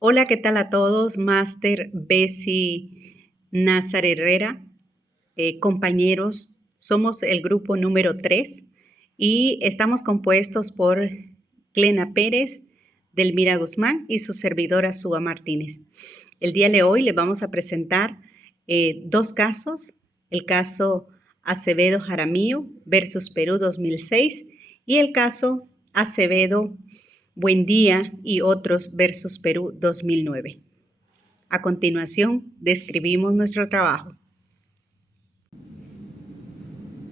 Hola, ¿qué tal a todos? Máster Bessie Nazar Herrera, compañeros, somos el grupo número 3 y estamos compuestos por Glena Pérez, Delmira Guzmán y su servidora Suba Martínez. El día de hoy les vamos a presentar dos casos, el caso Acevedo Jaramillo versus Perú 2006 y el caso Acevedo Buendía y otros versus Perú 2009. A continuación, describimos nuestro trabajo.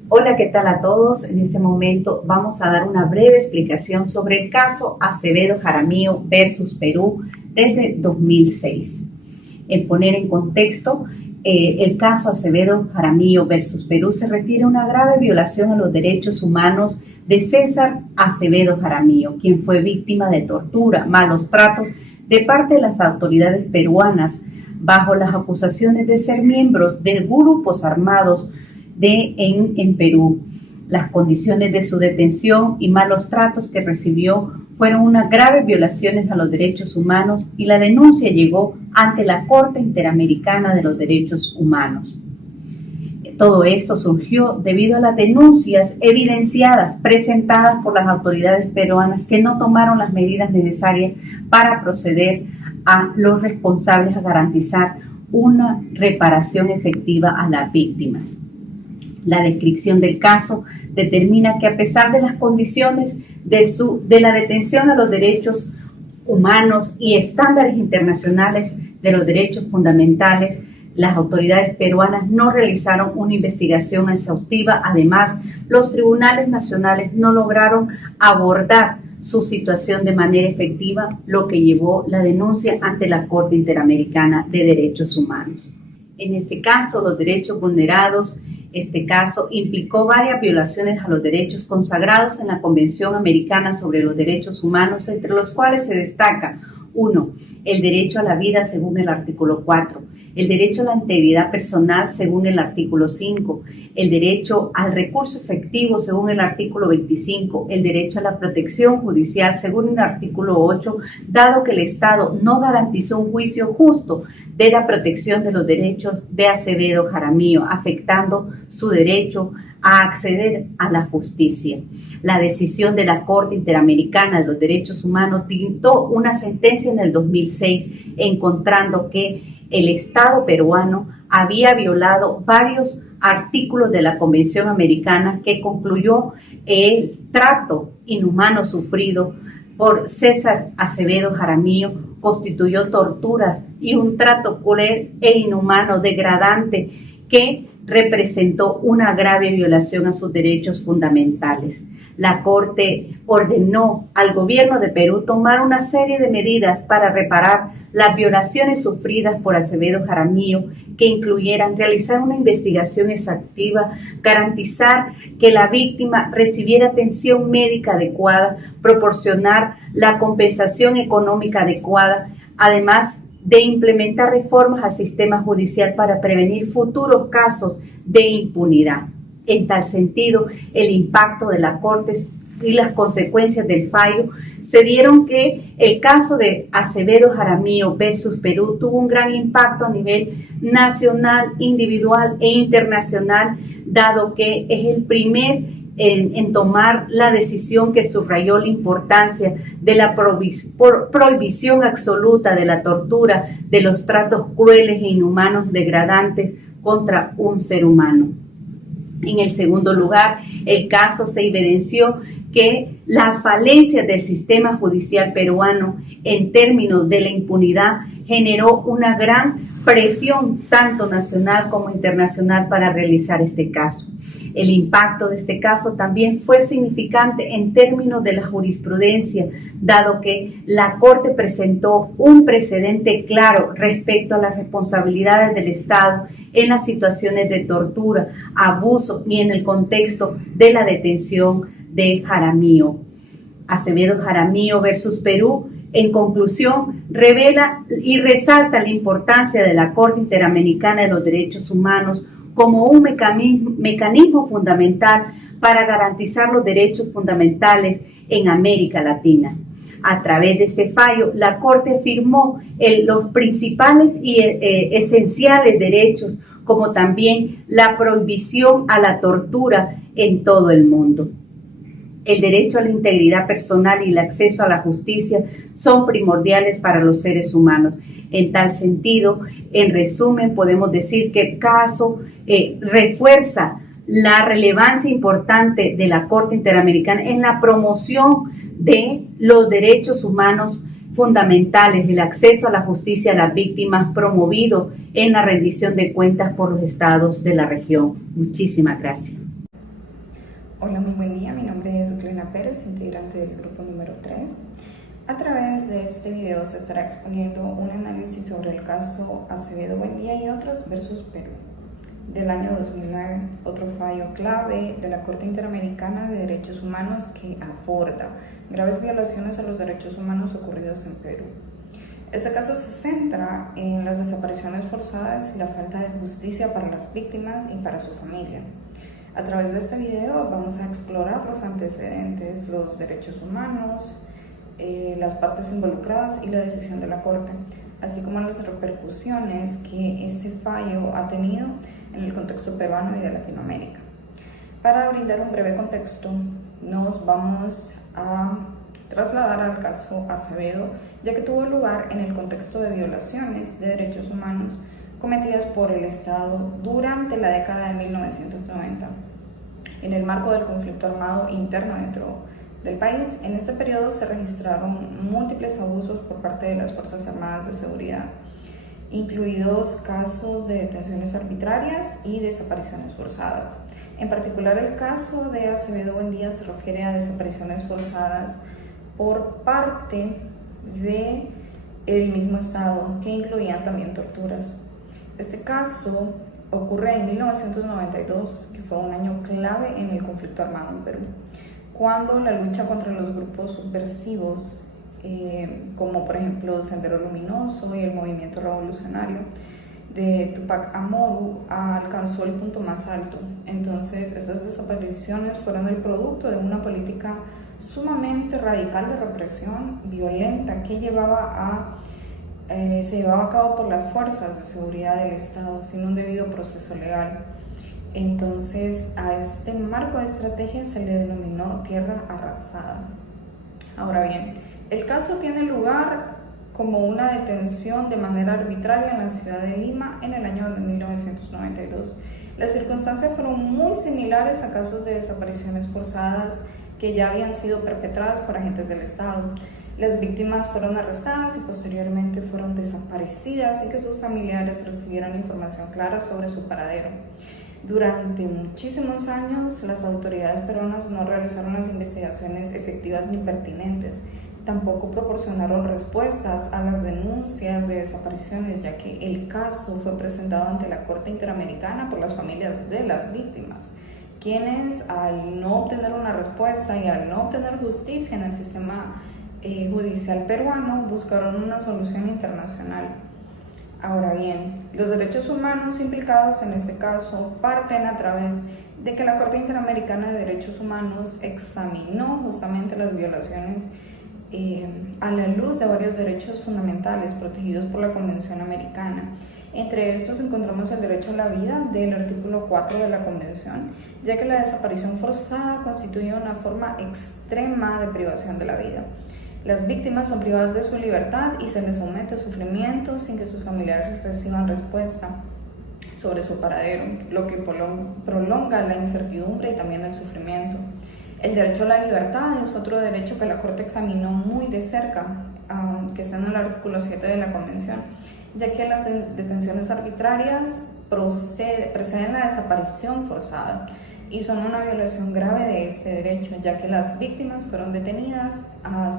Hola, ¿qué tal a todos? En este momento vamos a dar una breve explicación sobre el caso Acevedo Jaramillo versus Perú desde 2006. En poner en contexto, el caso Acevedo Jaramillo versus Perú se refiere a una grave violación a los derechos humanos de César Acevedo Jaramillo, quien fue víctima de tortura, malos tratos de parte de las autoridades peruanas bajo las acusaciones de ser miembros de grupos armados en Perú. Las condiciones de su detención y malos tratos que recibió fueron unas graves violaciones a los derechos humanos y la denuncia llegó ante la Corte Interamericana de los Derechos Humanos. Todo esto surgió debido a las denuncias evidenciadas presentadas por las autoridades peruanas que no tomaron las medidas necesarias para proceder a los responsables a garantizar una reparación efectiva a las víctimas. La descripción del caso determina que a pesar de las condiciones de la detención a los derechos humanos y estándares internacionales de los derechos fundamentales, las autoridades peruanas no realizaron una investigación exhaustiva. Además, los tribunales nacionales no lograron abordar su situación de manera efectiva, lo que llevó la denuncia ante la Corte Interamericana de Derechos Humanos. En este caso, los derechos vulnerados, este caso implicó varias violaciones a los derechos consagrados en la Convención Americana sobre los Derechos Humanos, entre los cuales se destaca 1. El derecho a la vida según el artículo 4, el derecho a la integridad personal según el artículo 5, el derecho al recurso efectivo según el artículo 25, el derecho a la protección judicial según el artículo 8, dado que el Estado no garantizó un juicio justo de la protección de los derechos de Acevedo Jaramillo, afectando su derecho a acceder a la justicia. La decisión de la Corte Interamericana de los Derechos Humanos dictó una sentencia en el 2006, encontrando que el Estado peruano había violado varios artículos de la Convención Americana, que concluyó el trato inhumano sufrido por César Acevedo Jaramillo constituyó torturas y un trato cruel e inhumano, degradante, que representó una grave violación a sus derechos fundamentales. La Corte ordenó al gobierno de Perú tomar una serie de medidas para reparar las violaciones sufridas por Acevedo Jaramillo, que incluyeran realizar una investigación exhaustiva, garantizar que la víctima recibiera atención médica adecuada, proporcionar la compensación económica adecuada, además de implementar reformas al sistema judicial para prevenir futuros casos de impunidad. En tal sentido, el impacto de la Corte y las consecuencias del fallo se dieron que el caso de Acevedo Jaramillo versus Perú tuvo un gran impacto a nivel nacional, individual e internacional, dado que es el primer en tomar la decisión que subrayó la importancia de la prohibición absoluta de la tortura, de los tratos crueles e inhumanos degradantes contra un ser humano. En el segundo lugar, el caso se evidenció que las falencias del sistema judicial peruano en términos de la impunidad generó una gran presión tanto nacional como internacional para realizar este caso. El impacto de este caso también fue significante en términos de la jurisprudencia, dado que la Corte presentó un precedente claro respecto a las responsabilidades del Estado en las situaciones de tortura, abuso y en el contexto de la detención de Jaramillo. Acevedo Jaramillo versus Perú, en conclusión, revela y resalta la importancia de la Corte Interamericana de los Derechos Humanos como un mecanismo fundamental para garantizar los derechos fundamentales en América Latina. A través de este fallo, la Corte afirmó los principales y esenciales derechos, como también la prohibición a la tortura en todo el mundo. El derecho a la integridad personal y el acceso a la justicia son primordiales para los seres humanos. En tal sentido, en resumen, podemos decir que el caso refuerza la relevancia importante de la Corte Interamericana en la promoción de los derechos humanos fundamentales, el acceso a la justicia a las víctimas, promovido en la rendición de cuentas por los estados de la región. Muchísimas gracias. Hola, muy buen día. Mi nombre es Glena Pérez, integrante del grupo número 3. A través de este video se estará exponiendo un análisis sobre el caso Acevedo Buendía y otros versus Perú del año 2009, otro fallo clave de la Corte Interamericana de Derechos Humanos que aborda graves violaciones a los derechos humanos ocurridos en Perú. Este caso se centra en las desapariciones forzadas y la falta de justicia para las víctimas y para su familia. A través de este video vamos a explorar los antecedentes, los derechos humanos, las partes involucradas y la decisión de la Corte, así como las repercusiones que este fallo ha tenido en el contexto peruano y de Latinoamérica. Para brindar un breve contexto, nos vamos a trasladar al caso Acevedo, ya que tuvo lugar en el contexto de violaciones de derechos humanos cometidas por el Estado durante la década de 1990, en el marco del conflicto armado interno dentro del país. En este periodo se registraron múltiples abusos por parte de las Fuerzas Armadas de Seguridad, incluidos casos de detenciones arbitrarias y desapariciones forzadas. En particular, el caso de Acevedo Buendía se refiere a desapariciones forzadas por parte del mismo Estado, que incluían también torturas. Este caso ocurre en 1992, que fue un año clave en el conflicto armado en Perú, cuando la lucha contra los grupos subversivos, como por ejemplo Sendero Luminoso y el movimiento revolucionario de Tupac Amaru, alcanzó el punto más alto. Entonces, estas desapariciones fueron el producto de una política sumamente radical de represión violenta que se llevaba a cabo por las fuerzas de seguridad del Estado sin un debido proceso legal. Entonces, a este marco de estrategia se le denominó tierra arrasada. Ahora bien, el caso tiene lugar como una detención de manera arbitraria en la ciudad de Lima en el año de 1992. Las circunstancias fueron muy similares a casos de desapariciones forzadas que ya habían sido perpetradas por agentes del Estado. Las víctimas fueron arrestadas y posteriormente fueron desaparecidas sin que sus familiares recibieran información clara sobre su paradero. Durante muchísimos años, las autoridades peruanas no realizaron las investigaciones efectivas ni pertinentes. Tampoco proporcionaron respuestas a las denuncias de desapariciones, ya que el caso fue presentado ante la Corte Interamericana por las familias de las víctimas, quienes, al no obtener una respuesta y al no obtener justicia en el sistema judicial peruano, buscaron una solución internacional. Ahora bien, los derechos humanos implicados en este caso parten a través de que la Corte Interamericana de Derechos Humanos examinó justamente las violaciones a la luz de varios derechos fundamentales protegidos por la Convención Americana. Entre estos encontramos el derecho a la vida del artículo 4 de la Convención, ya que la desaparición forzada constituye una forma extrema de privación de la vida. Las víctimas son privadas de su libertad y se les somete a sufrimiento sin que sus familiares reciban respuesta sobre su paradero, lo que prolonga la incertidumbre y también el sufrimiento. El derecho a la libertad es otro derecho que la Corte examinó muy de cerca, que está en el artículo 7 de la Convención, ya que las detenciones arbitrarias preceden la desaparición forzada y son una violación grave de este derecho, ya que las víctimas fueron detenidas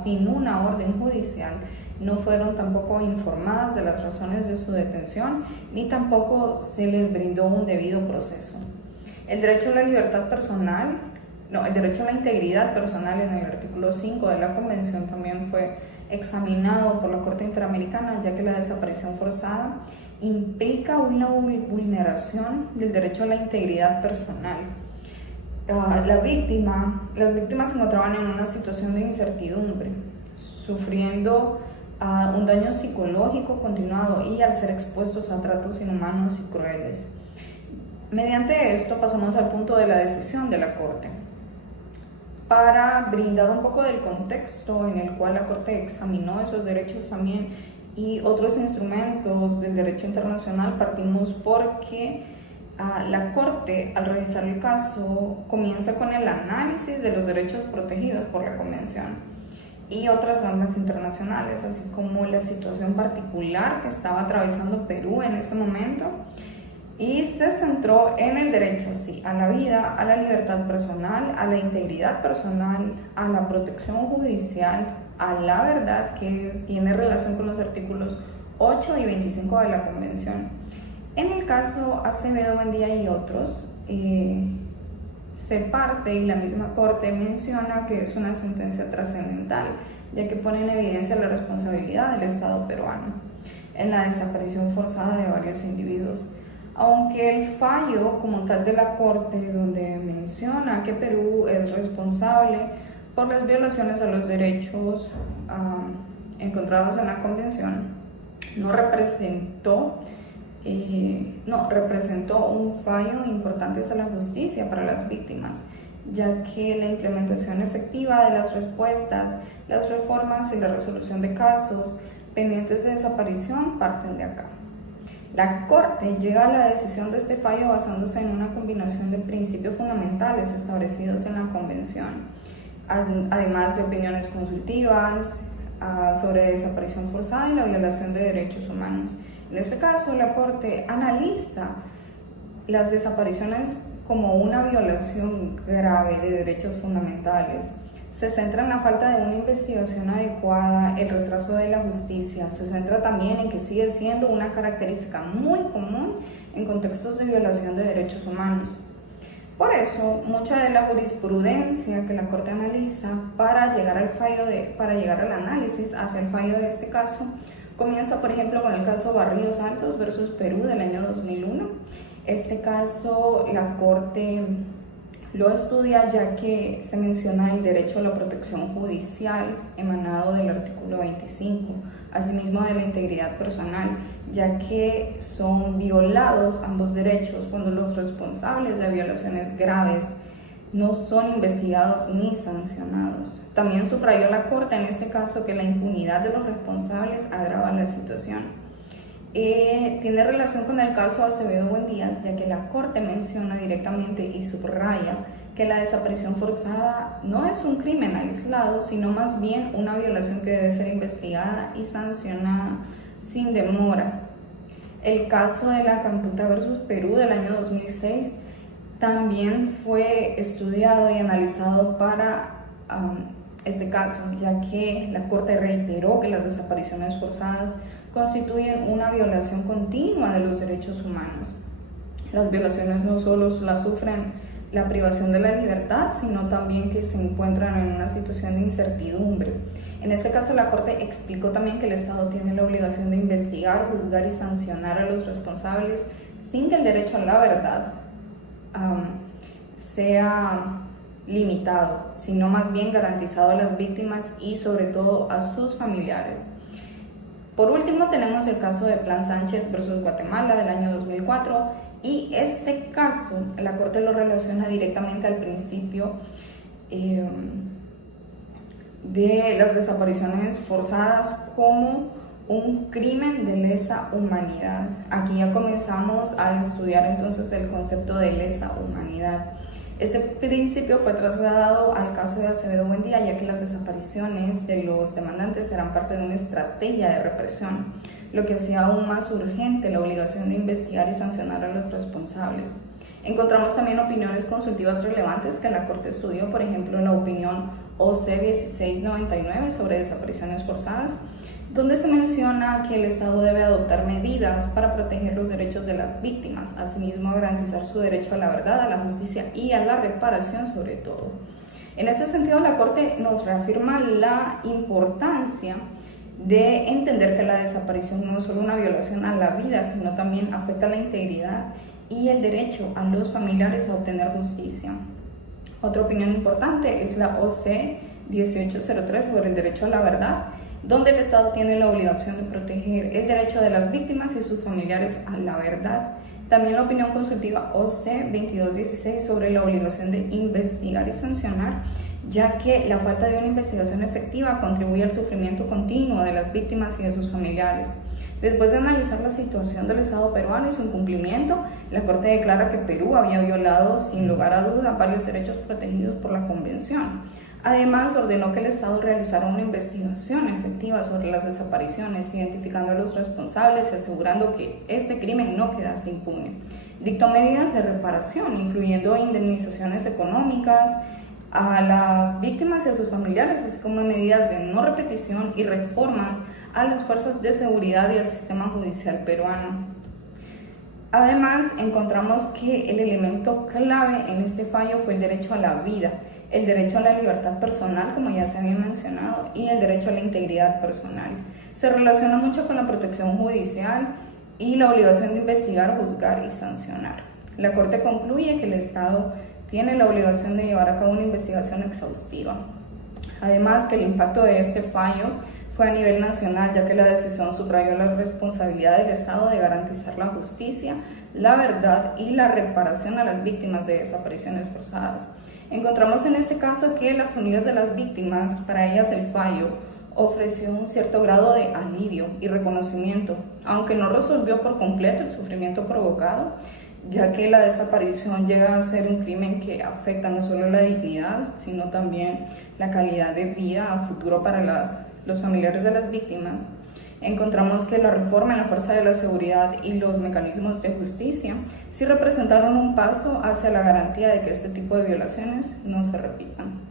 sin una orden judicial, no fueron tampoco informadas de las razones de su detención, ni tampoco se les brindó un debido proceso. El derecho a la libertad personal, el derecho a la integridad personal en el artículo 5 de la Convención también fue examinado por la Corte Interamericana, ya que la desaparición forzada implica una vulneración del derecho a la integridad personal. Las víctimas se encontraban en una situación de incertidumbre. sufriendo un daño psicológico continuado y al ser expuestos a tratos inhumanos y crueles. Mediante esto pasamos al punto de la decisión de la Corte. Para brindar un poco del contexto en el cual la Corte examinó esos derechos también y otros instrumentos del derecho internacional, partimos porque la Corte, al revisar el caso, comienza con el análisis de los derechos protegidos por la Convención y otras normas internacionales, así como la situación particular que estaba atravesando Perú en ese momento, y se centró en el derecho a la vida, a la libertad personal, a la integridad personal, a la protección judicial, a la verdad, que tiene relación con los artículos 8 y 25 de la Convención. En el caso Acevedo Buendía y otros, se parte y la misma Corte menciona que es una sentencia trascendental, ya que pone en evidencia la responsabilidad del Estado peruano en la desaparición forzada de varios individuos. Aunque el fallo como tal de la Corte, donde menciona que Perú es responsable por las violaciones a los derechos encontrados en la Convención, representó un fallo importante hacia la justicia para las víctimas, ya que la implementación efectiva de las respuestas, las reformas y la resolución de casos pendientes de desaparición parten de acá. La Corte llega a la decisión de este fallo basándose en una combinación de principios fundamentales establecidos en la Convención, además de opiniones consultivas sobre desaparición forzada y la violación de derechos humanos. En este caso, la Corte analiza las desapariciones como una violación grave de derechos fundamentales. Se centra en la falta de una investigación adecuada, el retraso de la justicia. Se centra también en que sigue siendo una característica muy común en contextos de violación de derechos humanos. Por eso, mucha de la jurisprudencia que la Corte analiza para llegar al análisis hacia el fallo de este caso, comienza, por ejemplo, con el caso Barrios Altos versus Perú del año 2001. Este caso, la Corte lo estudia ya que se menciona el derecho a la protección judicial emanado del artículo 25, asimismo de la integridad personal, ya que son violados ambos derechos cuando los responsables de violaciones graves no son investigados ni sancionados. También subrayó la Corte en este caso que la impunidad de los responsables agrava la situación. Tiene relación con el caso Acevedo Buendía, ya que la Corte menciona directamente y subraya que la desaparición forzada no es un crimen aislado, sino más bien una violación que debe ser investigada y sancionada sin demora. El caso de la Cantuta versus Perú del año 2006 también fue estudiado y analizado para este caso, ya que la Corte reiteró que las desapariciones forzadas constituyen una violación continua de los derechos humanos. Las violaciones no solo las sufren la privación de la libertad, sino también que se encuentran en una situación de incertidumbre. En este caso, la Corte explicó también que el Estado tiene la obligación de investigar, juzgar y sancionar a los responsables sin que el derecho a la verdad sea limitado, sino más bien garantizado a las víctimas y sobre todo a sus familiares. Por último, tenemos el caso de Plan Sánchez versus Guatemala del año 2004, y este caso la Corte lo relaciona directamente al principio de las desapariciones forzadas como un crimen de lesa humanidad. Aquí ya comenzamos a estudiar entonces el concepto de lesa humanidad. Este principio fue trasladado al caso de Acevedo Buendía, ya que las desapariciones de los demandantes eran parte de una estrategia de represión, lo que hacía aún más urgente la obligación de investigar y sancionar a los responsables. Encontramos también opiniones consultivas relevantes que la Corte estudió, por ejemplo, la opinión OC 1699 sobre desapariciones forzadas, donde se menciona que el Estado debe adoptar medidas para proteger los derechos de las víctimas, asimismo garantizar su derecho a la verdad, a la justicia y a la reparación sobre todo. En este sentido, la Corte nos reafirma la importancia de entender que la desaparición no es solo una violación a la vida, sino también afecta la integridad y el derecho a los familiares a obtener justicia. Otra opinión importante es la OC 1803 sobre el derecho a la verdad, donde el Estado tiene la obligación de proteger el derecho de las víctimas y sus familiares a la verdad. También la opinión consultiva OC 2216 sobre la obligación de investigar y sancionar, ya que la falta de una investigación efectiva contribuye al sufrimiento continuo de las víctimas y de sus familiares. Después de analizar la situación del Estado peruano y su incumplimiento, la Corte declara que Perú había violado sin lugar a duda varios derechos protegidos por la Convención. Además, ordenó que el Estado realizara una investigación efectiva sobre las desapariciones, identificando a los responsables y asegurando que este crimen no quedase impune. Dictó medidas de reparación, incluyendo indemnizaciones económicas a las víctimas y a sus familiares, así como medidas de no repetición y reformas a las fuerzas de seguridad y al sistema judicial peruano. Además, encontramos que el elemento clave en este fallo fue el derecho a la vida, el derecho a la libertad personal, como ya se había mencionado, y el derecho a la integridad personal. Se relaciona mucho con la protección judicial y la obligación de investigar, juzgar y sancionar. La Corte concluye que el Estado tiene la obligación de llevar a cabo una investigación exhaustiva. Además, que el impacto de este fallo fue a nivel nacional, ya que la decisión subrayó la responsabilidad del Estado de garantizar la justicia, la verdad y la reparación a las víctimas de desapariciones forzadas. Encontramos en este caso que las familias de las víctimas, para ellas el fallo ofreció un cierto grado de alivio y reconocimiento, aunque no resolvió por completo el sufrimiento provocado, ya que la desaparición llega a ser un crimen que afecta no solo la dignidad, sino también la calidad de vida a futuro para los familiares de las víctimas. Encontramos que la reforma en la fuerza de la seguridad y los mecanismos de justicia sí representaron un paso hacia la garantía de que este tipo de violaciones no se repitan.